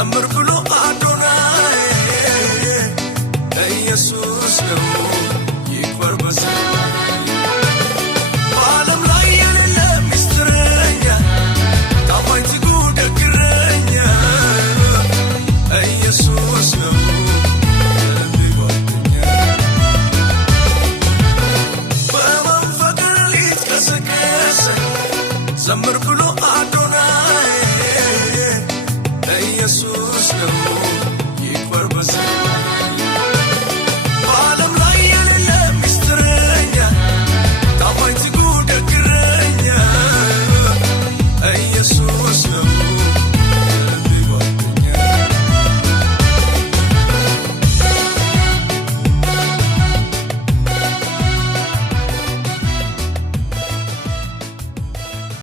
ዘምር ብሎ አዶናይ ኢየሱስ ነው ይክበር በሰማይ በዓለም ላይ የሌለ ምስጢረኛ ታማኝ ትጉ ደግ እረኛ ኢየሱስ ነው የልቤ ጓደኛ በመንፈቅ ሌሊት ቀሰቀሰ ዘምር ብሎ አዶናይ ኢየሱስ ነው